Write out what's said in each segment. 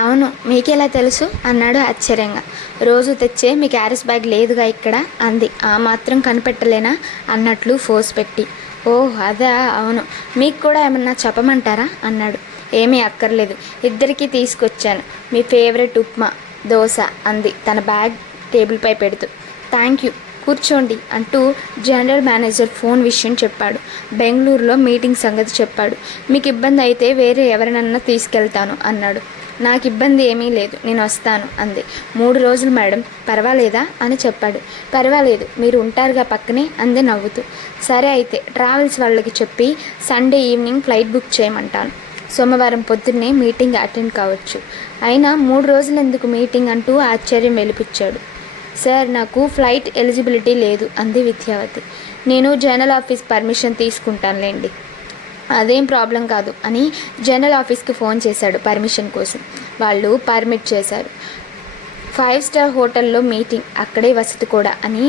అవును, మీకెలా తెలుసు అన్నాడు ఆశ్చర్యంగా. రోజు తెచ్చే మీ క్యారేజ్ బ్యాగ్ లేదుగా ఇక్కడ అంది. ఆ మాత్రం కనిపెట్టలేనా అన్నట్లు ఫోర్స్ పెట్టి. ఓహ్ అదా, అవును. మీకు కూడా ఏమన్నా చెప్పమంటారా అన్నాడు. ఏమీ అక్కర్లేదు, ఇద్దరికీ తీసుకొచ్చాను మీ ఫేవరెట్ ఉప్మా దోశ అంది తన బ్యాగ్ టేబుల్పై పెడుతూ. థ్యాంక్ యూ, కూర్చోండి అంటూ జనరల్ మేనేజర్ ఫోన్ విషయం చెప్పాడు. బెంగళూరులో మీటింగ్ సంగతి చెప్పాడు. మీకు ఇబ్బంది అయితే వేరే ఎవరినన్నా తీసుకెళ్తాను అన్నాడు. నాకు ఇబ్బంది ఏమీ లేదు, నేను వస్తాను అంది. 3 రోజులు మేడం, పర్వాలేదా అని చెప్పాడు. పర్వాలేదు, మీరు ఉంటారుగా పక్కనే అంది నవ్వుతూ. సరే అయితే ట్రావెల్స్ వాళ్ళకి చెప్పి సండే ఈవినింగ్ ఫ్లైట్ బుక్ చేయమంటాను. సోమవారం పొద్దున్నే మీటింగ్ అటెండ్ కావచ్చు. అయినా 3 రోజులు ఎందుకు మీటింగ్ అంటూ ఆశ్చర్యం వెలిపించాడు. సార్, నాకు ఫ్లైట్ ఎలిజిబిలిటీ లేదు అంది విద్యావతి. నేను జనరల్ ఆఫీస్ పర్మిషన్ తీసుకుంటానులేండి, అదేం ప్రాబ్లం కాదు అని జనరల్ ఆఫీస్కి ఫోన్ చేశాడు పర్మిషన్ కోసం. వాళ్ళు పర్మిట్ చేశారు. 5 స్టార్ హోటల్లో మీటింగ్, అక్కడే వసతి కూడా అని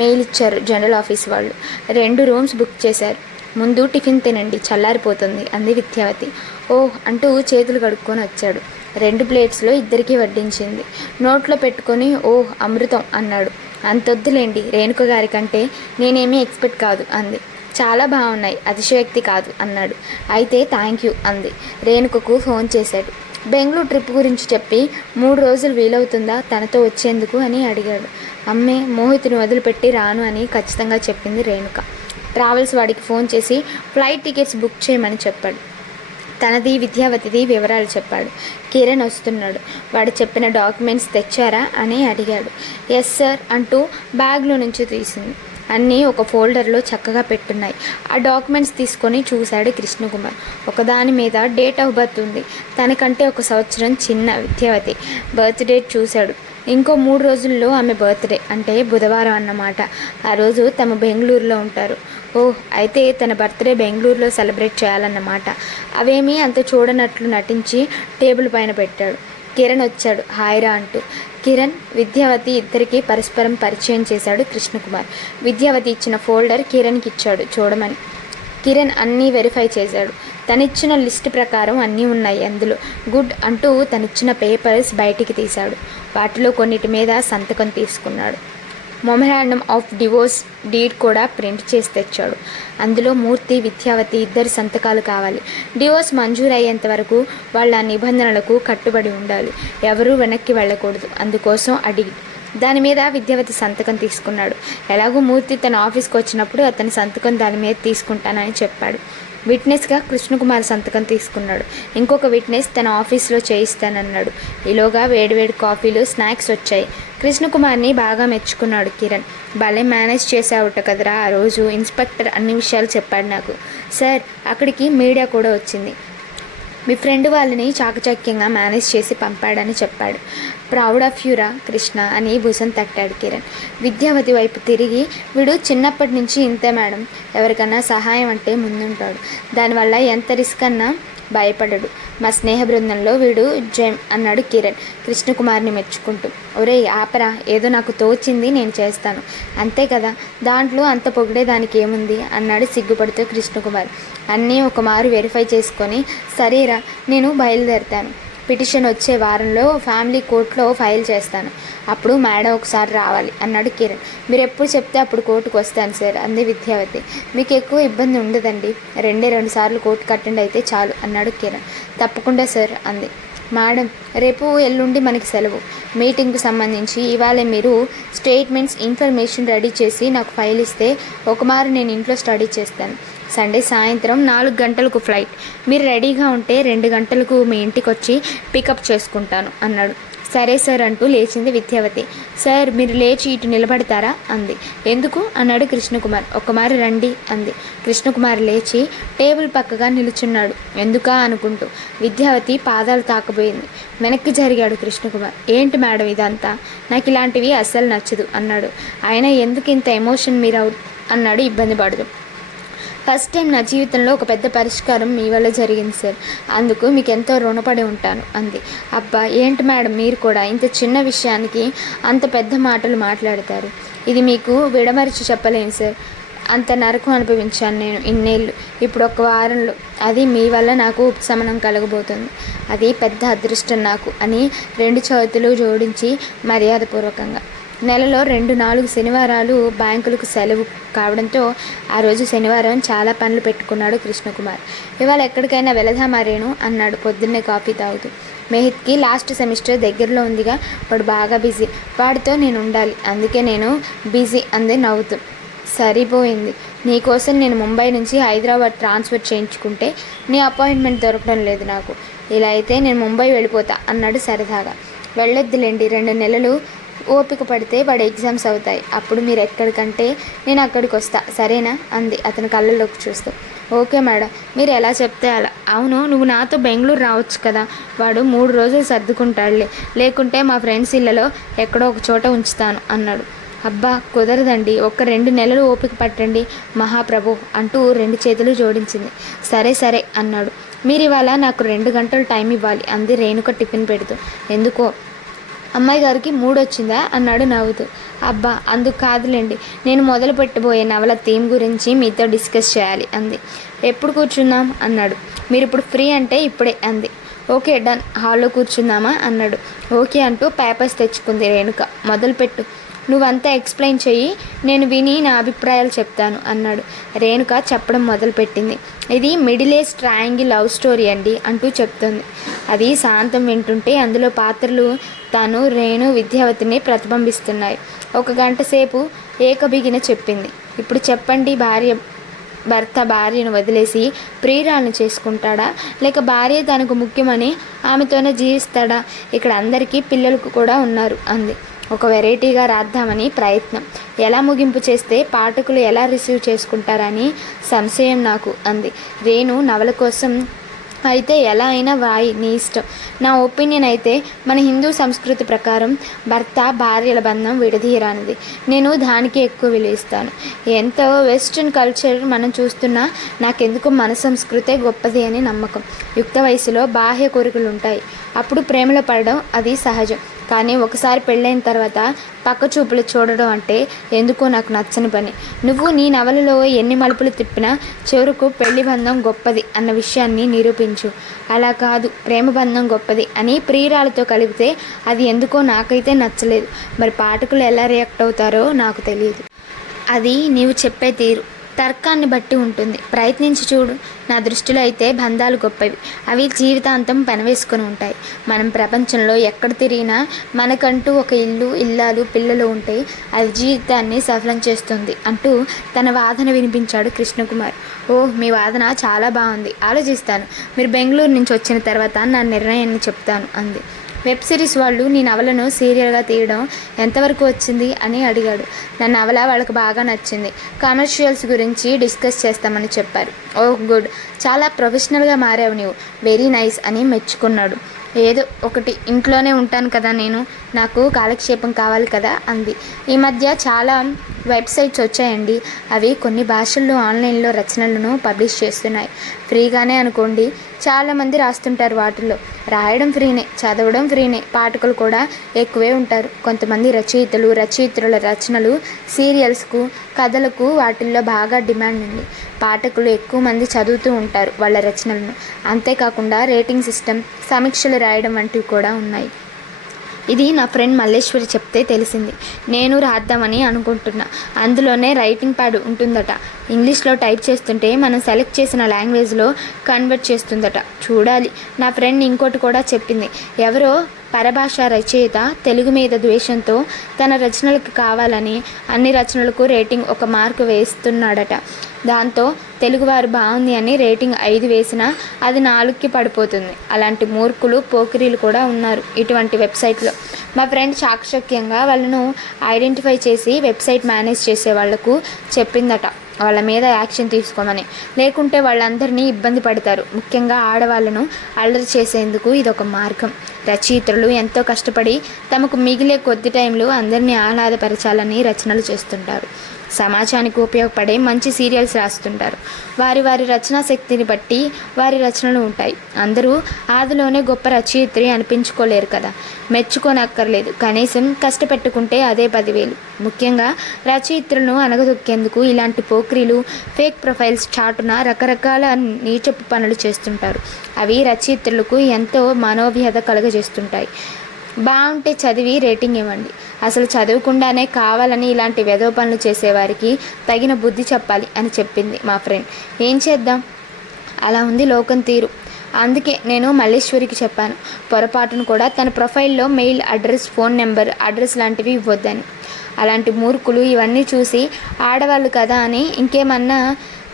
మెయిల్ ఇచ్చారు జనరల్ ఆఫీస్ వాళ్ళు. 2 రూమ్స్ బుక్ చేశారు. ముందు టిఫిన్ తినండి, చల్లారిపోతుంది అంది విద్యావతి. ఓహ్ అంటూ చేతులు కడుక్కొని వచ్చాడు. 2 ప్లేట్స్లో ఇద్దరికీ వడ్డించింది. నోట్లో పెట్టుకొని ఓహ్ అమృతం అన్నాడు. అంతొద్దులేండి, రేణుక గారి కంటే నేనేమీ ఎక్స్పెక్ట్ కాదు అంది. చాలా బాగున్నాయి, అతిశయోక్తి కాదు అన్నాడు. అయితే థ్యాంక్ యూ అంది. రేణుకకు ఫోన్ చేశాడు. బెంగళూరు ట్రిప్ గురించి చెప్పి 3 రోజులు వీలవుతుందా తనతో వచ్చేందుకు అని అడిగాడు. అమ్మే, మోహిత్ని వదిలిపెట్టి రాను అని ఖచ్చితంగా చెప్పింది రేణుక. ట్రావెల్స్ వాడికి ఫోన్ చేసి ఫ్లైట్ టికెట్స్ బుక్ చేయమని చెప్పాడు. తనది విద్యావతిది వివరాలు చెప్పాడు. కిరణ్ వస్తున్నాడు, వాడు చెప్పిన డాక్యుమెంట్స్ తెచ్చారా అని అడిగాడు. ఎస్ సార్ అంటూ బ్యాగ్లో నుంచి తీసింది. అన్నీ ఒక ఫోల్డర్లో చక్కగా పెట్టున్నాయి. ఆ డాక్యుమెంట్స్ తీసుకొని చూశాడు కృష్ణకుమార్. ఒకదాని మీద డేట్ ఆఫ్ బర్త్ ఉంది. తనకంటే 1 సంవత్సరం చిన్న విద్యావతి. బర్త్ డేట్ చూశాడు. ఇంకో 3 రోజుల్లో ఆమె బర్త్డే, అంటే బుధవారం అన్నమాట. ఆ రోజు తమ బెంగళూరులో ఉంటారు. ఓహ్, అయితే తన బర్త్డే బెంగళూరులో సెలబ్రేట్ చేయాలన్నమాట. అవేమీ అంత చూడనట్లు నటించి టేబుల్ పైన పెట్టాడు. కిరణ్ వచ్చాడు హాయిరా అంటూ. కిరణ్, విద్యావతి ఇద్దరికీ పరస్పరం పరిచయం చేశాడు కృష్ణకుమార్. విద్యావతి ఇచ్చిన ఫోల్డర్ కిరణ్కి ఇచ్చాడు చూడమని. కిరణ్ అన్నీ వెరిఫై చేశాడు. తనిచ్చిన లిస్ట్ ప్రకారం అన్నీ ఉన్నాయి అందులో. గుడ్ అంటూ తనిచ్చిన పేపర్స్ బయటికి తీశాడు. వాటిలో కొన్నిటి మీద సంతకం తీసుకున్నాడు. మొమెరాండం ఆఫ్ డివోర్స్ డీడ్ కూడా ప్రింట్ చేసి తెచ్చాడు. అందులో మూర్తి, విద్యావతి ఇద్దరి సంతకాలు కావాలి. డివోర్స్ మంజూరయ్యేంత వరకు వాళ్ళ నిబంధనలకు కట్టుబడి ఉండాలి. ఎవరూ వెనక్కి వెళ్ళకూడదు. అందుకోసం అడిగి దాని మీద విద్యావతి సంతకం తీసుకున్నాడు. ఎలాగో మూర్తి తన ఆఫీస్కి వచ్చినప్పుడు అతని సంతకం దాని మీద తీసుకుంటానని చెప్పాడు. విట్నెస్గా కృష్ణకుమార్ సంతకం తీసుకున్నాడు. ఇంకొక విట్నెస్ తన ఆఫీస్లో చేయిస్తానన్నాడు. ఈలోగా వేడివేడి కాఫీలు, స్నాక్స్ వచ్చాయి. కృష్ణకుమార్ని బాగా మెచ్చుకున్నాడు కిరణ్. భలే మేనేజ్ చేసావుట కదరా ఆ రోజు, ఇన్స్పెక్టర్ అన్ని విషయాలు చెప్పాడు నాకు. సార్, అక్కడికి మీడియా కూడా వచ్చింది. మీ ఫ్రెండ్ వాళ్ళని చాకచక్యంగా మేనేజ్ చేసి పంపాడని చెప్పాడు. ప్రౌడ్ ఆఫ్ యూరా కృష్ణ అని భుజం తట్టాడు కిరణ్. విద్యావతి వైపు తిరిగి, వీడు చిన్నప్పటి నుంచి ఇంతే మేడం, ఎవరికన్నా సహాయం అంటే ముందుంటాడు. దానివల్ల ఎంత రిస్క్ అన్నా భయపడడు. మా స్నేహ బృందంలో వీడు జెమ్ అన్నాడు కిరణ్ కృష్ణకుమార్ని మెచ్చుకుంటూ. ఒరేయ్ ఆపరా, ఏదో నాకు తోచింది నేను చేస్తాను, అంతే కదా, దాంట్లో అంత పొగిడేదానికి ఏముంది అన్నాడు సిగ్గుపడుతూ కృష్ణకుమార్. అన్నీ ఒకమారు వెరిఫై చేసుకొని, సరేరా నేను బయలుదేరుతాను. పిటిషన్ వచ్చే వారంలో ఫ్యామిలీ కోర్టులో ఫైల్ చేస్తాను. అప్పుడు మేడం ఒకసారి రావాలి అన్నాడు కిరణ్. మీరు ఎప్పుడు చెప్తే అప్పుడు కోర్టుకు వస్తాను సార్ అంది విద్యావతి. మీకు ఎక్కువ ఇబ్బంది ఉండదండి, 2 సార్లు కోర్టుకు అటెండ్ అయితే చాలు అన్నాడు కిరణ్. తప్పకుండా సార్ అంది. మేడం, రేపు ఎల్లుండి మనకి సెలవు. మీటింగ్కు సంబంధించి ఇవాళ మీరు స్టేట్మెంట్స్, ఇన్ఫర్మేషన్ రెడీ చేసి నాకు ఫైల్ ఇస్తే ఒకమారు నేను ఇంట్లో స్టడీ చేస్తాను. సండే సాయంత్రం 4 గంటలకు ఫ్లైట్. మీరు రెడీగా ఉంటే 2 గంటలకు మీ ఇంటికి వచ్చి పికప్ చేసుకుంటాను అన్నాడు. సరే సార్ అంటూ లేచింది విద్యావతి. సార్, మీరు లేచి ఇటు నిలబడతారా అంది. ఎందుకు అన్నాడు కృష్ణకుమార్. ఒక్కమారి రండి అంది. కృష్ణకుమార్ లేచి టేబుల్ పక్కగా నిలుచున్నాడు. ఎందుకా అనుకుంటూ. విద్యావతి పాదాలు తాకబోయింది. వెనక్కి జరిగాడు కృష్ణకుమార్. ఏంటి మేడం ఇదంతా, నాకు ఇలాంటివి అస్సలు నచ్చదు అన్నాడు. ఆయన ఎందుకు ఇంత ఎమోషన్ మీరు అన్నాడు ఇబ్బంది పడదు. ఫస్ట్ టైం నా జీవితంలో ఒక పెద్ద పరిష్కారం మీ వల్ల జరిగింది సార్, అందుకు మీకు ఎంతో రుణపడి ఉంటాను అంది. అబ్బా, ఏంటి మేడం మీరు కూడా ఇంత చిన్న విషయానికి అంత పెద్ద మాటలు మాట్లాడతారు. ఇది మీకు విడమరిచి చెప్పలేను సార్. అంత నరకం అనుభవించాను నేను ఇన్నేళ్ళు. ఇప్పుడు ఒక వారంలో అది మీ వల్ల నాకు ఉపశమనం కలగబోతుంది. అది పెద్ద అదృష్టం నాకు అని 2 చేతులు జోడించి మర్యాదపూర్వకంగా. నెలలో 2-4 శనివారాలు బ్యాంకులకు సెలవు కావడంతో ఆ రోజు శనివారం చాలా పనులు పెట్టుకున్నాడు కృష్ణకుమార్. ఇవాళ ఎక్కడికైనా వెళదామా రేణు అన్నాడు పొద్దున్నే కాఫీ తాగుతూ. మెహిత్కి లాస్ట్ సెమిస్టర్ దగ్గరలో ఉందిగా, వాడు బాగా బిజీ, వాడితో నేను ఉండాలి, అందుకే నేను బిజీ అంది నవ్వుతూ. సరిపోయింది, నీకోసం నేను ముంబై నుంచి హైదరాబాద్ ట్రాన్స్ఫర్ చేయించుకుంటే నీ అపాయింట్మెంట్ దొరకడం లేదు నాకు. ఇలా అయితే నేను ముంబై వెళ్ళిపోతా అన్నాడు సరదాగా. వెళ్ళొద్దులేండి, 2 నెలలు ఓపిక పడితే వాడి ఎగ్జామ్స్ అవుతాయి, అప్పుడు మీరు ఎక్కడికంటే నేను అక్కడికి వస్తా, సరేనా అంది అతని కళ్ళలోకి చూస్తూ. ఓకే మేడం, మీరు ఎలా చెప్తే అలా. అవును, నువ్వు నాతో బెంగళూరు రావచ్చు కదా, వాడు 3 రోజులు సర్దుకుంటాడులే, లేకుంటే మా ఫ్రెండ్స్ ఇళ్ళలో ఎక్కడో ఒక చోట ఉంచుతాను అన్నాడు. అబ్బా కుదరదండి, ఒక 2 నెలలు ఓపిక పట్టండి మహాప్రభు అంటూ 2 చేతులు జోడించింది. సరే సరే అన్నాడు. మీరు ఇవాళ నాకు 2 గంటలు టైం ఇవ్వాలి అంది రేణుక టిఫిన్ పెడుతూ. ఎందుకో అమ్మాయి గారికి మూడొచ్చిందా అన్నాడు నవ్వుతూ. అబ్బా అందుకు కాదులేండి, నేను మొదలు పెట్టబోయే నవల థీమ్ గురించి మీతో డిస్కస్ చేయాలి అంది. ఎప్పుడు కూర్చుందాం అన్నాడు. మీరు ఇప్పుడు ఫ్రీ అంటే ఇప్పుడే అంది. ఓకే డన్, హాల్లో కూర్చుందామా అన్నాడు. ఓకే అంటూ పేపర్స్ తెచ్చుకుంది రేణుక. మొదలుపెట్టు, నువ్వంతా ఎక్స్ప్లెయిన్ చెయ్యి, నేను విని నా అభిప్రాయాలు చెప్తాను అన్నాడు. రేణుక చెప్పడం మొదలుపెట్టింది. ఇది middle age triangle love story అండి అంటూ చెప్తుంది. అది శాంతం వింటుంటే అందులో పాత్రలు తాను రేణు విద్యావతిని ప్రతిబింబిస్తున్నాయి. 1 గంట సేపు ఏకబిగిన చెప్పింది. ఇప్పుడు చెప్పండి, భర్త భార్యను వదిలేసి ప్రియురాలను చేసుకుంటాడా, లేక భార్య తనకు ముఖ్యమని ఆమెతోనే జీవిస్తాడా? ఇక్కడ అందరికీ పిల్లలకు కూడా ఉన్నారు అంది. ఒక వెరైటీగా రాద్దామని ప్రయత్నం, ఎలా ముగింపు చేస్తే పాఠకులు ఎలా రిసీవ్ చేసుకుంటారని సంశయం నాకు అంది. రేణు నవల కోసం అయితే ఎలా అయినా వాయి, నీ ఇష్టం. నా ఒపీనియన్ అయితే మన హిందూ సంస్కృతి ప్రకారం భర్త భార్యల బంధం విడదీయరానిది. నేను దానికి ఎక్కువ విలువిస్తాను. ఎంతో వెస్ట్రన్ కల్చర్ మనం చూస్తున్నా నాకెందుకో మన సంస్కృతే గొప్పది అని నమ్మకం. యుక్త వయసులో బాహ్య కోరికలు ఉంటాయి, అప్పుడు ప్రేమలో పడడం అది సహజం. కానీ ఒకసారి పెళ్ళైన తర్వాత పక్క చూపులు చూడడం అంటే ఎందుకో నాకు నచ్చని పని. నువ్వు నీ నవలలో ఎన్ని మలుపులు తిప్పినా చివరకు పెళ్లి బంధం గొప్పది అన్న విషయాన్ని నిరూపించు. అలా కాదు, ప్రేమ బంధం గొప్పది అని ప్రియురాలతో కలిపితే అది ఎందుకో నాకైతే నచ్చలేదు. మరి పాఠకులు ఎలా రియాక్ట్ అవుతారో నాకు తెలియదు. అది నీవు చెప్పే తీరు, తర్కాన్ని బట్టి ఉంటుంది. ప్రయత్నించి చూడు. నా దృష్టిలో అయితే బంధాలు గొప్పవి, అవి జీవితాంతం పనివేసుకొని ఉంటాయి. మనం ప్రపంచంలో ఎక్కడ తిరిగినా మనకంటూ ఒక ఇల్లు, ఇల్లాలు, పిల్లలు ఉంటే అది జీవితాన్ని సఫలం చేస్తుంది అంటూ తన వాదన వినిపించాడు కృష్ణకుమార్. ఓహ్, మీ వాదన చాలా బాగుంది, ఆలోచిస్తాను. మీరు బెంగళూరు నుంచి వచ్చిన తర్వాత నా నిర్ణయాన్ని చెప్తాను అంది. వెబ్ సిరీస్ వాళ్ళు నీ నవలను సీరియల్గా తీయడం ఎంతవరకు వచ్చింది అని అడిగాడు. నా నవల వాళ్ళకు బాగా నచ్చింది, కమర్షియల్స్ గురించి డిస్కస్ చేస్తామని చెప్పారు. ఓహ్ గుడ్, చాలా ప్రొఫెషనల్గా మారావు నీవు, వెరీ నైస్ అని మెచ్చుకున్నాడు. ఏదో ఒకటి, ఇంట్లోనే ఉంటాను కదా నేను, నాకు కాలక్షేపం కావాలి కదా అంది. ఈ మధ్య చాలా వెబ్సైట్స్ వచ్చాయండి, అవి కొన్ని భాషల్లో ఆన్లైన్లో రచనలను పబ్లిష్ చేస్తున్నాయి. ఫ్రీగానే అనుకోండి, చాలామంది రాస్తుంటారు వాటిల్లో. రాయడం ఫ్రీనే, చదవడం ఫ్రీనే, పాఠకులు కూడా ఎక్కువే ఉంటారు. కొంతమంది రచయిత్రుల రచనలు సీరియల్స్కు, కథలకు వాటిల్లో బాగా డిమాండ్ ఉంది. పాఠకులు ఎక్కువ మంది చదువుతూ ఉంటారు వాళ్ళ రచనలను. అంతేకాకుండా రేటింగ్ సిస్టమ్, సమీక్షలు రాయడం వంటివి కూడా ఉన్నాయి. ఇది నా ఫ్రెండ్ మల్లేశ్వరి చెప్తే తెలిసింది. నేను రాద్దామని అనుకుంటున్నా. అందులోనే రైటింగ్ ప్యాడ్ ఉంటుందట. ఇంగ్లీష్లో టైప్ చేస్తుంటే మనం సెలెక్ట్ చేసిన లాంగ్వేజ్లో కన్వర్ట్ చేస్తుందట. చూడాలి. నా ఫ్రెండ్ ఇంకోటి కూడా చెప్పింది. ఎవరో పరభాషా రచయిత తెలుగు మీద ద్వేషంతో తన రచనలకు కావాలని అన్ని రచనలకు రేటింగ్ 1 మార్కు వేస్తున్నాడట. దాంతో తెలుగువారు బాగుంది అని రేటింగ్ 5 వేసినా అది 4కి పడిపోతుంది. అలాంటి మూర్ఖులు, పోకిరీలు కూడా ఉన్నారు ఇటువంటి వెబ్సైట్లో. మా ఫ్రెండ్ చాకచక్యంగా వాళ్ళను ఐడెంటిఫై చేసి వెబ్సైట్ మేనేజ్ చేసే వాళ్లకు చెప్పిందట వాళ్ళ మీద యాక్షన్ తీసుకోమని. లేకుంటే వాళ్ళందరినీ ఇబ్బంది పడతారు. ముఖ్యంగా ఆడవాళ్లను అల్లరి చేసేందుకు ఇదొక మార్గం. రచయిత్రులు ఎంతో కష్టపడి తమకు మిగిలే కొద్ది టైంలో అందరినీ ఆహ్లాదపరచాలని రచనలు చేస్తుంటారు. సమాజానికి ఉపయోగపడే మంచి సీరియల్స్ రాస్తుంటారు. వారి వారి రచనా శక్తిని బట్టి వారి రచనలు ఉంటాయి. అందరూ ఆదిలోనే గొప్ప రచయిత్రి అనిపించుకోలేరు కదా. మెచ్చుకోనక్కర్లేదు, కనీసం కష్టపెట్టుకుంటే అదే 10,000. ముఖ్యంగా రచయిత్రులను అనగదొక్కేందుకు ఇలాంటి పోక్రీలు, ఫేక్ ప్రొఫైల్స్ చాటున రకరకాల నీచపు పనులు చేస్తుంటారు. అవి రచయిత్రులకు ఎంతో మనోవ్యధ కలుగజేస్తుంటాయి. బాగుంటే చదివి రేటింగ్ ఇవ్వండి. అసలు చదవకుండానే కావాలని ఇలాంటి వెధవ పనులు చేసేవారికి తగిన బుద్ధి చెప్పాలి అని చెప్పింది మా ఫ్రెండ్. ఏం చేద్దాం, అలా ఉంది లోకం తీరు. అందుకే నేను మల్లేశ్వరికి చెప్పాను, పొరపాటును కూడా తన ప్రొఫైల్లో mail address, phone number, address లాంటివి ఇవ్వొద్దని. అలాంటి మూర్ఖులు ఇవన్నీ చూసి ఆడవాళ్ళు కదా అని ఇంకేమన్నా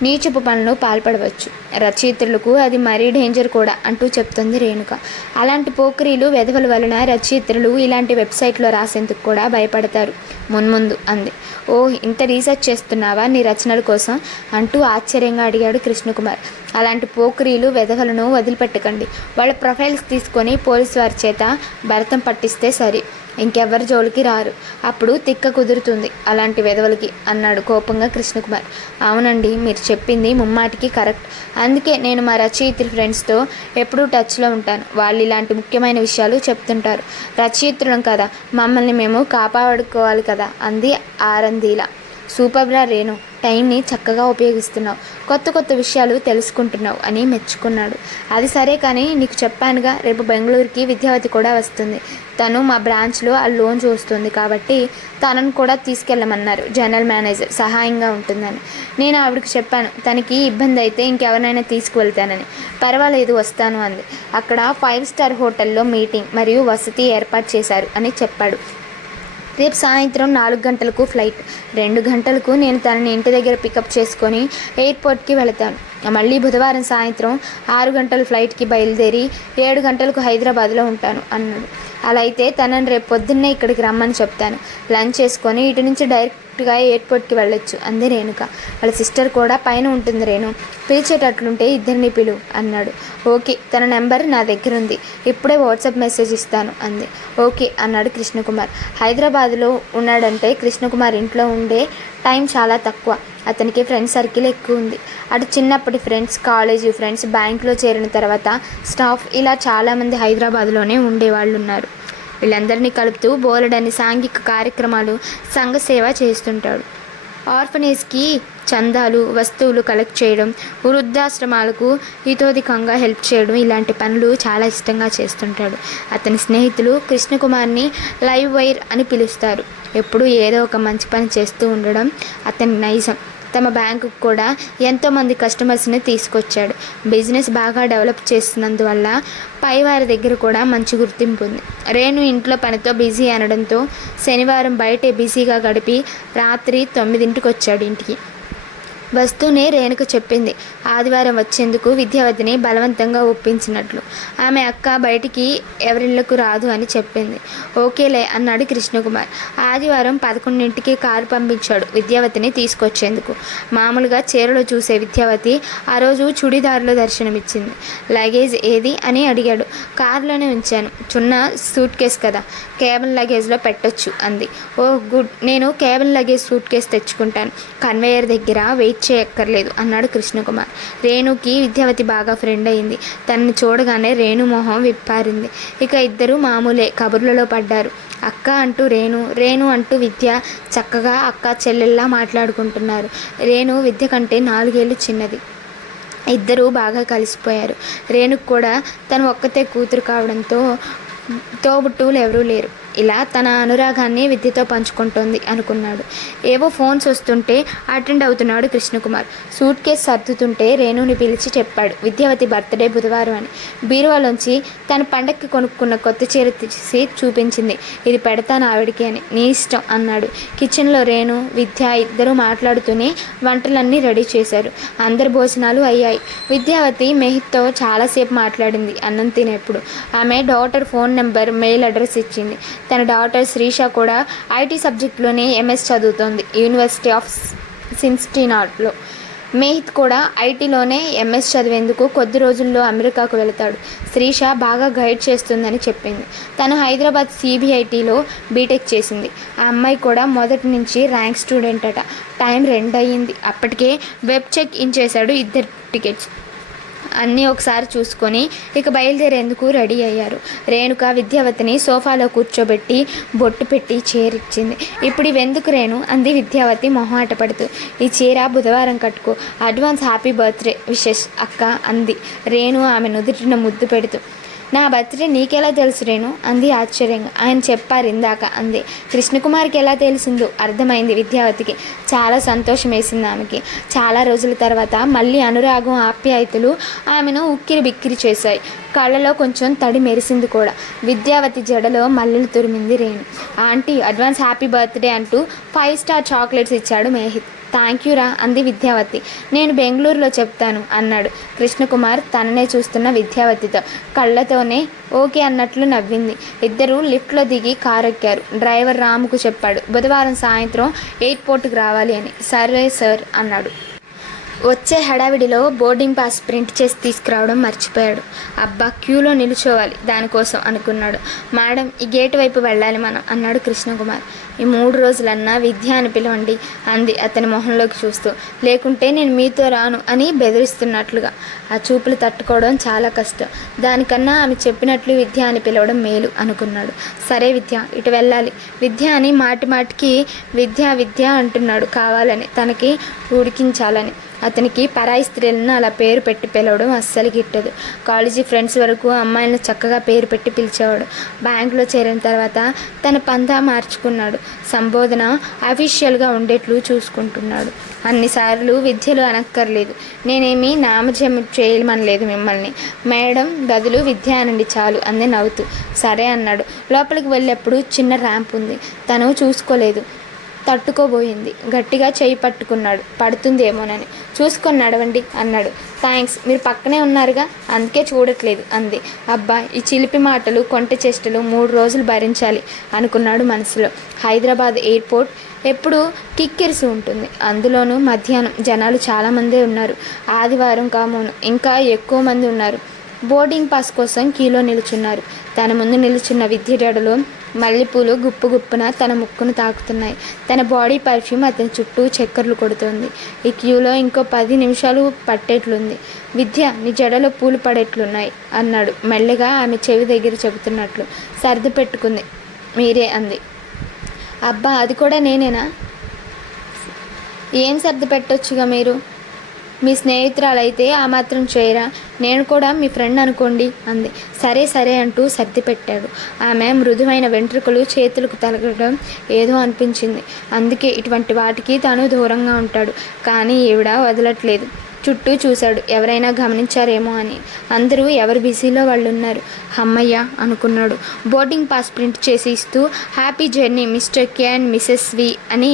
నీచపు పనులు పాల్పడవచ్చు. రచయిత్రులకు అది మరీ డేంజర్ కూడా అంటూ చెప్తుంది రేణుక. అలాంటి పోకరీలు, వెధవల వలన రచయిత్రులు ఇలాంటి వెబ్సైట్లో రాసేందుకు కూడా భయపడతారు మున్ముందు అంది. ఓ, ఇంత రీసెర్చ్ చేస్తున్నావా నీ రచనల కోసం అంటూ ఆశ్చర్యంగా అడిగాడు కృష్ణకుమార్. అలాంటి పోకరీలు, వెధవలను వదిలిపెట్టకండి. వాళ్ళ ప్రొఫైల్స్ తీసుకొని పోలీసు వారి చేత భరతం పట్టిస్తే సరి, ఇంకెవ్వరి జోలికి రారు. అప్పుడు తిక్క కుదురుతుంది అలాంటి వెధవలకి అన్నాడు కోపంగా కృష్ణకుమార్. అవునండి, మీరు చెప్పింది ముమ్మాటికి కరెక్ట్. అందుకే నేను మా రచయిత్రి ఫ్రెండ్స్తో ఎప్పుడూ టచ్లో ఉంటాను. వాళ్ళు ఇలాంటి ముఖ్యమైన విషయాలు చెప్తుంటారు. రచయిత్రులం కదా, మమ్మల్ని మేము కాపాడుకోవాలి కదా అంది ఆరందీలా. సూపర్రా రేణు, టైంని చక్కగా ఉపయోగిస్తున్నావు, కొత్త కొత్త విషయాలు తెలుసుకుంటున్నావు అని మెచ్చుకున్నాడు. అది సరే కానీ నీకు చెప్పానుగా, రేపు బెంగళూరుకి విద్యావతి కూడా వస్తుంది. తను మా బ్రాంచ్లో ఆ లోన్ చూస్తుంది కాబట్టి తనను కూడా తీసుకెళ్ళమన్నారు జనరల్ మేనేజర్, సహాయంగా ఉంటుందని. నేను ఆవిడకి చెప్పాను, తనకి ఇబ్బంది అయితే ఇంకెవరినైనా తీసుకువెళ్తానని. పర్వాలేదు వస్తాను అంది. అక్కడ 5 స్టార్ హోటల్లో మీటింగ్ మరియు వసతి ఏర్పాటు చేశారు అని చెప్పాడు. రేపు సాయంత్రం 4 గంటలకు ఫ్లైట్. 2 గంటలకు నేను తనని ఇంటి దగ్గర పికప్ చేసుకొని ఎయిర్పోర్ట్కి వెళతాను. మళ్ళీ బుధవారం సాయంత్రం 6 గంటల ఫ్లైట్కి బయలుదేరి 7 గంటలకు హైదరాబాద్లో ఉంటాను అన్నాడు. అలా అయితే తనని రేపు పొద్దున్నే ఇక్కడికి రమ్మని చెప్తాను. లంచ్ చేసుకొని ఇటు నుంచి డైరెక్ట్గా ఎయిర్పోర్ట్కి వెళ్ళొచ్చు అంది రేణుక. వాళ్ళ సిస్టర్ కూడా పైన ఉంటుంది రేణు, పిలిచేటట్లుంటే ఇద్దరిని పిలువు అన్నాడు. ఓకే, తన నెంబర్ నా దగ్గర ఉంది, ఇప్పుడే వాట్సాప్ మెసేజ్ ఇస్తాను అంది. ఓకే అన్నాడు కృష్ణకుమార్. హైదరాబాద్లో ఉన్నాడంటే కృష్ణకుమార్ ఇంట్లో ఉండే టైం చాలా తక్కువ. అతనికి ఫ్రెండ్స్ సర్కిల్ ఎక్కువ ఉంది. అటు చిన్నప్పటి ఫ్రెండ్స్, కాలేజీ ఫ్రెండ్స్, బ్యాంక్లో చేరిన తర్వాత స్టాఫ్, ఇలా చాలామంది హైదరాబాద్లోనే ఉండేవాళ్ళు ఉన్నారు. వీళ్ళందరినీ కలుపుతూ బోలెడన్ని సాంఘిక కార్యక్రమాలు, సంఘ సేవ చేస్తుంటాడు. ఆర్ఫనేజ్కి చందాలు, వస్తువులు కలెక్ట్ చేయడం, వృద్ధాశ్రమాలకు హితోధికంగా హెల్ప్ చేయడం, ఇలాంటి పనులు చాలా ఇష్టంగా చేస్తుంటాడు. అతని స్నేహితులు కృష్ణకుమార్ని లైవ్ వైర్ అని పిలుస్తారు. ఎప్పుడూ ఏదో ఒక మంచి పని చేస్తూ ఉండడం అతని నైజం. తమ బ్యాంకుకు కూడా ఎంతోమంది కస్టమర్స్ని తీసుకొచ్చాడు. బిజినెస్ బాగా డెవలప్ చేస్తున్నందువల్ల పైవారి దగ్గర కూడా మంచి గుర్తింపు ఉంది. రేణు ఇంట్లో పనితో బిజీ అనడంతో శనివారం బయటే బిజీగా గడిపి రాత్రి 9ంటికి వచ్చాడు ఇంటికి. వస్తూనే రేణుక చెప్పింది ఆదివారం వచ్చేందుకు విద్యావతిని బలవంతంగా ఒప్పించినట్లు. ఆమె అక్క బయటికి ఎవరిళ్లకు రాదు అని చెప్పింది. ఓకేలే అన్నాడు కృష్ణకుమార్. ఆదివారం 11ంటికి కారు పంపించాడు విద్యావతిని తీసుకొచ్చేందుకు. మామూలుగా చీరలో చూసే విద్యావతి ఆ రోజు చుడిదారులో దర్శనమిచ్చింది. లగేజ్ ఏది అని అడిగాడు. కారులోనే ఉంచాను, చిన్న సూట్ కేస్ కదా, కేబిన్ లగేజ్లో పెట్టొచ్చు అంది. ఓ గుడ్, నేను కేబిన్ లగేజ్ సూట్ కేస్ తెచ్చుకుంటాను, కన్వేయర్ దగ్గర వెయిట్ చేయక్కర్లేదు అన్నాడు కృష్ణకుమార్. రేణుకి విద్యావతి బాగా ఫ్రెండ్ అయింది. తనని చూడగానే రేణు మొహం విప్పారింది. ఇక ఇద్దరు మామూలే కబుర్లలో పడ్డారు. అక్క అంటూ రేణు, రేణు అంటూ విద్య చక్కగా అక్క చెల్లెల్లా మాట్లాడుకుంటున్నారు. రేణు విద్య కంటే 4 ఏళ్ళు చిన్నది. ఇద్దరూ బాగా కలిసిపోయారు. రేణుకు కూడా తను ఒక్కతే కూతురు కావడంతో తోబుట్టువులు ఎవరూ లేరు. ఇలా తన అనురాగాన్ని విద్యతో పంచుకుంటోంది అనుకున్నాడు. ఏవో ఫోన్స్ వస్తుంటే అటెండ్ అవుతున్నాడు కృష్ణకుమార్. సూట్ కేసు సర్దుతుంటే రేణుని పిలిచి చెప్పాడు విద్యావతి బర్త్డే బుధవారం అని. బీరువాలోంచి తన పండక్కి కొనుక్కున్న కొత్త చీర తీసి చూపించింది. ఇది పెడతాను ఆవిడికి అని. నీ ఇష్టం అన్నాడు. కిచెన్లో రేణు, విద్య ఇద్దరూ మాట్లాడుతూనే వంటలన్నీ రెడీ చేశారు. అందరి భోజనాలు అయ్యాయి. విద్యావతి మెహిత్తో చాలాసేపు మాట్లాడింది అన్నం తినేప్పుడు. ఆమె daughter phone number, mail address ఇచ్చింది. తన డాటర్ శ్రీష కూడా ఐటీ సబ్జెక్ట్లోనే ఎంఎస్ చదువుతోంది యూనివర్సిటీ ఆఫ్ సిన్సినాటిలో. మేహిత్ కూడా ఐటీలోనే ఎంఎస్ చదివేందుకు కొద్ది రోజుల్లో అమెరికాకు వెళతాడు. శ్రీష బాగా గైడ్ చేస్తుందని చెప్పింది. తను హైదరాబాద్ సిబిఐటీలో బీటెక్ చేసింది. ఆ అమ్మాయి కూడా మొదటి నుంచి ర్యాంక్ స్టూడెంట్ అట. టైం 2 అయ్యింది. అప్పటికే వెబ్ చెక్ ఇన్ చేశాడు 2 టికెట్స్. అన్నీ ఒకసారి చూసుకొని ఇక బయలుదేరేందుకు రెడీ అయ్యారు. రేణుక విద్యావతిని సోఫాలో కూర్చోబెట్టి బొట్టు పెట్టి చీర ఇచ్చింది. ఇప్పుడు ఇవెందుకు రేణు అంది విద్యావతి మొహమాట పడుతూ. ఈ చీర బుధవారం కట్టుకో. అడ్వాన్స్ హ్యాపీ బర్త్డే విషెస్ అక్క అంది రేణు ఆమె నుదుటిన ముద్దు పెడుతూ. నా బర్త్డే నీకెలా తెలుసు రేణు అంది ఆశ్చర్యంగా. ఆయన చెప్పారు ఇందాక అంది. కృష్ణకుమార్కి ఎలా తెలిసిందో అర్థమైంది విద్యావతికి. చాలా సంతోషం వేసింది ఆమెకి. చాలా రోజుల తర్వాత మళ్ళీ అనురాగం ఆప్యాయతలు ఆమెను ఉక్కిరి బిక్కిరి చేశాయి. కళ్ళలో కొంచెం తడి మెరిసింది కూడా. విద్యావతి జడలో మల్లెలు తురిమింది Renu. Aunty advance happy birthday అంటూ 5 స్టార్ చాక్లెట్స్ ఇచ్చాడు మేహిత్. థ్యాంక్ యూ రా అంది విద్యావతి. నేను బెంగళూరులో చెప్తాను అన్నాడు కృష్ణకుమార్ తననే చూస్తున్న విద్యావతితో. కళ్ళతోనే ఓకే అన్నట్లు నవ్వింది. ఇద్దరూ లిఫ్ట్లో దిగి కారు ఎక్కారు. డ్రైవర్ రాముకు చెప్పాడు బుధవారం సాయంత్రం ఎయిర్పోర్ట్కి రావాలి అని. సరే సార్ అన్నాడు. వచ్చే హడావిడిలో బోర్డింగ్ పాస్ ప్రింట్ చేసి తీసుకురావడం మర్చిపోయాడు. అబ్బా క్యూలో నిలుచోవాలి దానికోసం అనుకున్నాడు. మేడం ఈ గేటు వైపు వెళ్ళాలి మనం అన్నాడు కృష్ణకుమార్. ఈ 3 రోజులన్నా విద్య అని పిలవండి అంది అతని మొహంలోకి చూస్తూ. లేకుంటే నేను మీతో రాను అని బెదిరిస్తున్నట్లుగా. ఆ చూపులు తట్టుకోవడం చాలా కష్టం. దానికన్నా ఆమె చెప్పినట్లు విద్య అని పిలవడం మేలు అనుకున్నాడు. సరే విద్య ఇటు వెళ్ళాలి. విద్య అని మాటి మాటికి విద్య విద్య అంటున్నాడు కావాలని, తనకి ఉడికించాలని. అతనికి పరాయి స్త్రీలను అలా పేరు పెట్టి పిలవడం అస్సలు గిట్టదు. కాలేజీ ఫ్రెండ్స్ వరకు అమ్మాయిలను చక్కగా పేరు పెట్టి పిలిచేవాడు. బ్యాంకులో చేరిన తర్వాత తన పందా మార్చుకున్నాడు. సంబోధన అఫీషియల్గా ఉండేట్లు చూసుకుంటున్నాడు. అన్నిసార్లు విద్యలు అనక్కర్లేదు, నేనేమీ నామజము చేయమనలేదు మిమ్మల్ని. మేడం బదులు విద్య అనండి చాలు అంది నవ్వుతూ. సరే అన్నాడు. లోపలికి వెళ్ళేప్పుడు చిన్న ర్యాంప్ ఉంది. తను చూసుకోలేదు. తట్టుకోబోయింది. గట్టిగా చేయి పట్టుకున్నాడు పడుతుందేమోనని. చూసుకొని నడవండి అన్నాడు. థ్యాంక్స్ మీరు పక్కనే ఉన్నారుగా అందుకే చూడట్లేదు అంది. అబ్బా ఈ చిలిపి మాటలు కొంట చేష్టలు 3 రోజులు భరించాలి అనుకున్నాడు మనసులో. హైదరాబాద్ ఎయిర్పోర్ట్ ఎప్పుడు కిక్కిరిసి ఉంటుంది. అందులోనూ మధ్యాహ్నం జనాలు చాలామందే ఉన్నారు. ఆదివారం కామూను ఇంకా ఎక్కువ మంది ఉన్నారు. బోర్డింగ్ పాస్ కోసం క్యూలో నిలుచున్నారు. తన ముందు నిలుచున్న విద్య జడలో మల్లెపూలు గుప్పు గుప్పున తన ముక్కును తాకుతున్నాయి. తన బాడీ పర్ఫ్యూమ్ అతని చుట్టూ చక్కర్లు కొడుతోంది. ఈ క్యూలో ఇంకో 10 నిమిషాలు పట్టేట్లుంది. విద్య నీ జడలో పూలు పడేట్లున్నాయి అన్నాడు మెల్లగా ఆమె చెవి దగ్గర చెబుతున్నట్లు. సర్ది పెట్టుకుంది. మీరే అంది. అబ్బా అది కూడా నేనేనా? ఏం సర్ది పెట్టొచ్చుగా మీరు. మీ స్నేహితురాలైతే ఆ మాత్రం చేయరా? నేను కూడా మీ ఫ్రెండ్ అనుకోండి అంది. సరే సరే అంటూ సర్ది పెట్టాడు. ఆమె మృదువైన వెంట్రుకలు చేతులకు తగలడం ఏదో అనిపించింది. అందుకే ఇటువంటి వాటికి తాను దూరంగా ఉంటాడు. కానీ ఈవిడ వదలట్లేదు. చుట్టూ చూశాడు ఎవరైనా గమనించారేమో అని. అందరూ ఎవరు బిజీలో వాళ్ళు ఉన్నారు. అమ్మయ్య అనుకున్నాడు. బోర్డింగ్ పాస్ ప్రింట్ చేసి ఇస్తూ happy journey mister K and Mrs V అని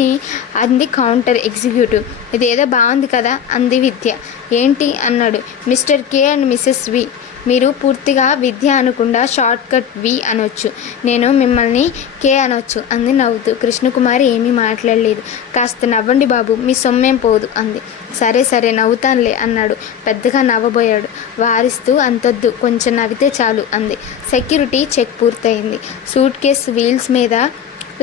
అంది కౌంటర్ ఎగ్జిక్యూటివ్. ఇదేదో బాగుంది కదా అంది విద్య. ఏంటి అన్నాడు. మిస్టర్ కే అండ్ మిసెస్ వి. మీరు పూర్తిగా విద్య అనకుండా షార్ట్ కట్ వి అనొచ్చు. నేను మిమ్మల్ని కే అనొచ్చు అంది నవ్వుతూ. కృష్ణకుమారి ఏమీ మాట్లాడలేదు. కాస్త నవ్వండి బాబు మీ సొమ్మేం పోదు అంది. సరే సరే నవ్వుతానులే అన్నాడు. పెద్దగా నవ్వబోయాడు. వారిస్తూ అంతొద్దు కొంచెం నవ్వితే చాలు అంది. సెక్యూరిటీ చెక్ పూర్తయింది. సూట్ కేస్ వీల్స్ మీద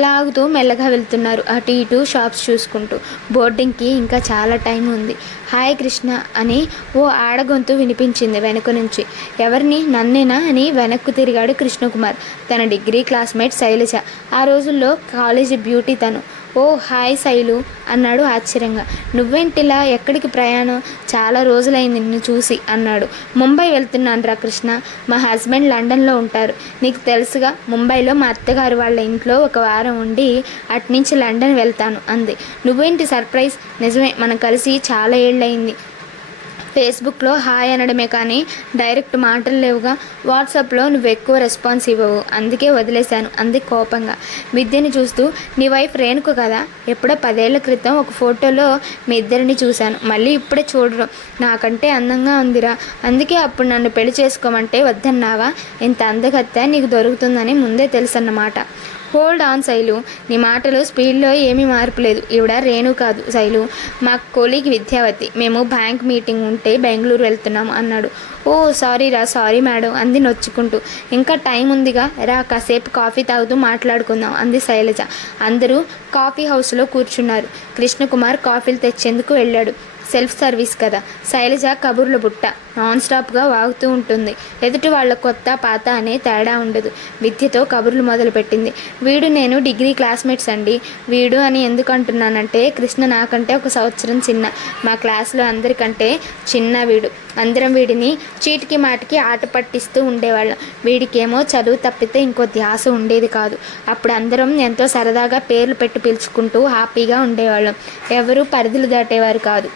లాగుతూ మెల్లగా వెళ్తున్నారు. అటు ఇటు షాప్స్ చూసుకుంటూ. బోర్డింగ్కి ఇంకా చాలా టైం ఉంది. హాయ్ కృష్ణ అని ఓ ఆడగొంతు వినిపించింది వెనుక నుంచి. ఎవరిని? నన్నేనా అని వెనక్కు తిరిగాడు కృష్ణకుమార్. తన డిగ్రీ క్లాస్మేట్ శైలజ. ఆ రోజుల్లో కాలేజీ బ్యూటీ తను. ఓ హాయ్ శైలు అన్నాడు ఆశ్చర్యంగా. నువ్వేంటిలా? ఎక్కడికి ప్రయాణం? చాలా రోజులైంది నిన్ను చూసి అన్నాడు. ముంబై వెళ్తున్నాను రా కృష్ణ. మా హస్బెండ్ లండన్లో ఉంటారు. నీకు తెలుసుగా. ముంబైలో మా అత్తగారు వాళ్ళ ఇంట్లో ఒక వారం ఉండి అట్నుంచి లండన్ వెళ్తాను అంది. నువ్వేంటి సర్ప్రైజ్? నిజమే మనం కలిసి చాలా ఏళ్ళయింది. ఫేస్బుక్లో హాయ్ అనడమే కానీ డైరెక్ట్ మాటలు లేవుగా. వాట్సాప్లో నువ్వు ఎక్కువ రెస్పాన్స్ ఇవ్వవు అందుకే వదిలేశాను అంది కోపంగా. విద్యని చూస్తూ నీ వైఫ్ రేణుకు కదా? ఎప్పుడో 10 ఏళ్ల క్రితం ఒక ఫోటోలో మీ ఇద్దరిని చూశాను. మళ్ళీ ఇప్పుడే చూడడం. నాకంటే అందంగా ఉందిరా. అందుకే అప్పుడు నన్ను పెళ్లి చేసుకోమంటే వద్దన్నావా? ఇంత అందగత్త నీకు దొరుకుతుందని ముందే తెలుసన్నమాట. ఓ హోల్డ్ ఆన్ శైలు, నీ మాటలు స్పీడ్లో ఏమీ మార్పు లేదు. ఈవిడ రేణు కాదు శైలు, మా కొలీగ్ విద్యావతి. మేము బ్యాంక్ మీటింగ్ ఉంటే బెంగళూరు వెళ్తున్నాము అన్నాడు. ఓ సారీ మేడం అంది నొచ్చుకుంటూ. ఇంకా టైం ఉందిగా, రా కాసేపు కాఫీ తాగుతూ మాట్లాడుకుందాం అంది శైలజ. అందరూ కాఫీ హౌస్లో కూర్చున్నారు. కృష్ణకుమార్ కాఫీలు తెచ్చేందుకు వెళ్ళాడు. సెల్ఫ్ సర్వీస్ కదా. శైలజ కబుర్ల బుట్ట నాన్ స్టాప్గా వాగుతూ ఉంటుంది. ఎదుటి వాళ్ళ కొత్త పాత అనే తేడా ఉండదు. విద్యతో కబుర్లు మొదలుపెట్టింది. వీడు నేను డిగ్రీ క్లాస్మేట్స్ అండి. వీడు అని ఎందుకు అంటున్నానంటే కృష్ణ నాకంటే 1 సంవత్సరం చిన్న. మా క్లాస్లో అందరికంటే చిన్న వీడు. అందరం వీడిని చీటికి మాటికి ఆట పట్టిస్తూ ఉండేవాళ్ళం. వీడికేమో చదువు తప్పితే ఇంకో ధ్యాస ఉండేది కాదు. అప్పుడు అందరం ఎంతో సరదాగా పేర్లు పెట్టి పిలుచుకుంటూ హ్యాపీగా ఉండేవాళ్ళం. ఎవరూ పరిధులు దాటేవారు కాదు.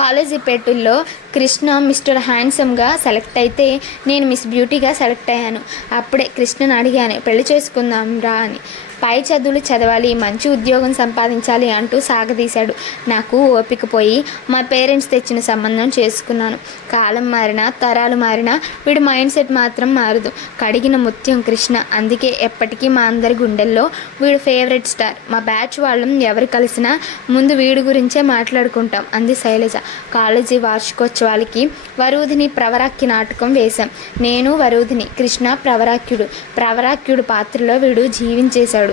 కాలేజీ పెట్టుల్లో కృష్ణ మిస్టర్ హ్యాండ్సమ్గా సెలెక్ట్ అయితే నేను మిస్ బ్యూటీగా సెలెక్ట్ అయ్యాను. అప్పుడే కృష్ణను అడిగాను, పెళ్లి చేసుకుందాం రా అని. పై చదువులు చదవాలి, మంచి ఉద్యోగం సంపాదించాలి అంటూ సాగదీశాడు. నాకు ఓపిక పోయి మా పేరెంట్స్ తెచ్చిన సంబంధం చేసుకున్నాను. కాలం మారినా తరాలు మారినా వీడి మైండ్ సెట్ మాత్రం మారదు. కడిగిన ముత్యం కృష్ణ. అందుకే ఎప్పటికీ మా అందరి గుండెల్లో వీడు ఫేవరెట్ స్టార్. మా బ్యాచ్ వాళ్ళం ఎవరు కలిసినా ముందు వీడి గురించే మాట్లాడుకుంటాం అంది శైలజ. కాలేజీ వార్షికోత్సవాలకి వరూధిని ప్రవరాక్కి నాటకం వేశాం. నేను వరూధిని, కృష్ణ ప్రవరాక్యుడు పాత్రలో వీడు జీవించేశాడు.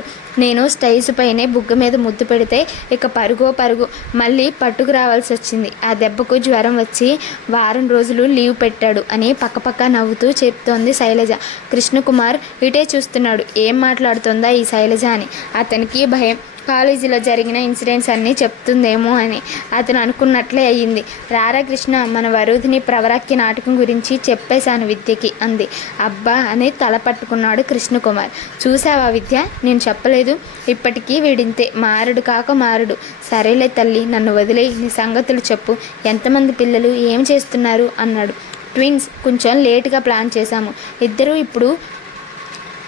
నేను స్టేజ్ పైనే బుగ్గ మీద ముద్దు పెడితే ఇక పరుగు మళ్ళీ పట్టుకు రావాల్సి వచ్చింది. ఆ దెబ్బకు జ్వరం వచ్చి వారం రోజులు లీవ్ పెట్టాడు అని పక్కపక్క నవ్వుతూ చెప్తోంది శైలజ. కృష్ణకుమార్ ఇటే చూస్తున్నాడు. ఏం మాట్లాడుతుందా ఈ శైలజ అని. అతనికి భయం. కాలేజీలో జరిగిన ఇన్సిడెంట్స్ అన్నీ చెప్తుందేమో అని. అతను అనుకున్నట్లే అయ్యింది. రారా కృష్ణ, మన వరూధిని ప్రవరాక్కి నాటకం గురించి చెప్పేశాను విద్యకి అంది. అబ్బా అని తల పట్టుకున్నాడు కృష్ణకుమార్. చూసావా విద్య, నేను చెప్పలేదు. ఇప్పటికీ వీడింతే, మారడు. సరేలే తల్లి, నన్ను వదిలే, నీ సంగతులు చెప్పు. ఎంతమంది పిల్లలు, ఏం చేస్తున్నారు అన్నాడు. ట్విన్స్. కొంచెం లేటుగా ప్లాన్ చేశాము. ఇద్దరూ ఇప్పుడు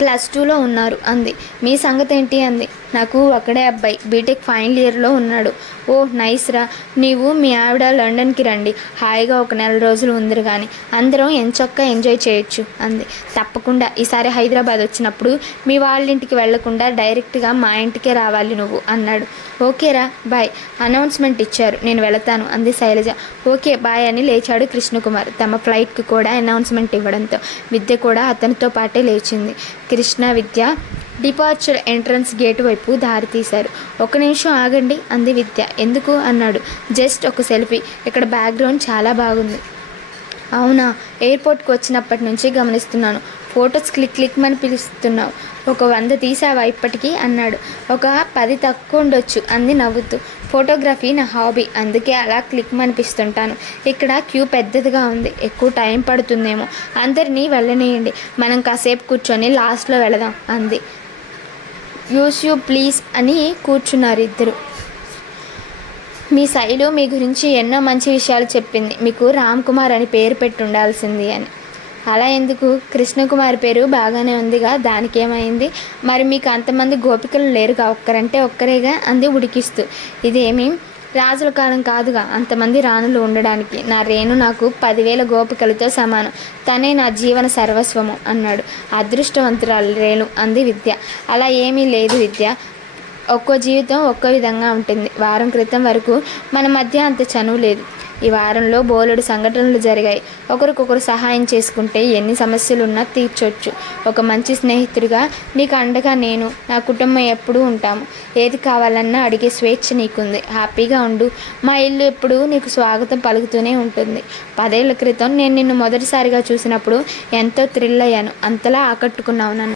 +2లో ఉన్నారు అంది. మీ సంగతి ఏంటి అంది. నాకు ఒకడే అబ్బాయి, బీటెక్ ఫైనల్ ఇయర్లో ఉన్నాడు. ఓ నైస్ రా. నీవు మీ ఆవిడ లండన్కి రండి, హాయిగా 1 నెల రోజులు ఉందరు కానీ అందరం ఎంచక్కా ఎంజాయ్ చేయొచ్చు అంది. తప్పకుండా. ఈసారి హైదరాబాద్ వచ్చినప్పుడు మీ వాళ్ళ ఇంటికి వెళ్లకుండా డైరెక్ట్గా మా ఇంటికే రావాలి నువ్వు అన్నాడు. ఓకేరా, బాయ్. అనౌన్స్మెంట్ ఇచ్చారు, నేను వెళతాను అంది శైలజ. ఓకే బాయ్ అని లేచాడు కృష్ణకుమార్. తమ ఫ్లైట్కి కూడా అనౌన్స్మెంట్ ఇవ్వడంతో విద్య కూడా అతనితో పాటే లేచింది. కృష్ణ విద్య డిపార్చర్ ఎంట్రన్స్ గేటు వైపు దారి తీశారు. 1 నిమిషం ఆగండి అంది విద్య. ఎందుకు అన్నాడు. జస్ట్ ఒక సెల్ఫీ. ఇక్కడ బ్యాక్గ్రౌండ్ చాలా బాగుంది. అవునా, ఎయిర్పోర్ట్కి వచ్చినప్పటి నుంచి గమనిస్తున్నాను. ఫొటోస్ క్లిక్ అని పిలుస్తున్నావు. ఒక 100 తీసావా ఇప్పటికీ అన్నాడు. ఒక 10 తక్కువ ఉండొచ్చు అంది నవ్వుతూ. ఫోటోగ్రఫీ నా హాబీ, అందుకే అలా క్లిక్ అనిపిస్తుంటాను. ఇక్కడ క్యూ పెద్దదిగా ఉంది, ఎక్కువ టైం పడుతుందేమో. అందరినీ వెళ్ళనీయండి, మనం కాసేపు కూర్చొని లాస్ట్లో వెళదాం అంది. యూ ప్లీజ్ అని కూర్చున్నారు ఇద్దరు. మీ శైలు మీ గురించి ఎన్నో మంచి విషయాలు చెప్పింది. మీకు రామ్ కుమార్ అని పేరు పెట్టి ఉండాల్సింది అని. అలా ఎందుకు, కృష్ణకుమారి పేరు బాగానే ఉందిగా, దానికేమైంది? మరి మీకు అంతమంది గోపికలు లేరుగా, ఒక్కరంటే ఒక్కరేగా అంది ఉడికిస్తూ. ఇదేమీ రాజుల కాలం కాదుగా అంతమంది రాణులు ఉండడానికి. నా రేణు నాకు 10,000 గోపికలతో సమానం. తనే నా జీవన సర్వస్వము అన్నాడు. అదృష్టవంతురాలు రేణు అంది విద్య. అలా ఏమీ లేదు విద్య, ఒక్కో జీవితం ఒక్కో విధంగా ఉంటుంది. వారం క్రితం వరకు మన మధ్య అంత చనువు లేదు. ఈ వారంలో బోలెడు సంఘటనలు జరిగాయి. ఒకరికొకరు సహాయం చేసుకుంటే ఎన్ని సమస్యలున్నా తీర్చొచ్చు. ఒక మంచి స్నేహితుడిగా నీకు అండగా నేను, నా కుటుంబం ఎప్పుడూ ఉంటాము. ఏది కావాలన్నా అడిగే స్వేచ్ఛ నీకుంది. హ్యాపీగా ఉండు. మా ఇల్లు ఎప్పుడూ నీకు స్వాగతం పలుకుతూనే ఉంటుంది. 10 ఏళ్ల క్రితం నేను నిన్ను మొదటిసారిగా చూసినప్పుడు ఎంతో థ్రిల్ అయ్యాను. అంతలా ఆకట్టుకున్నావు నన్ను.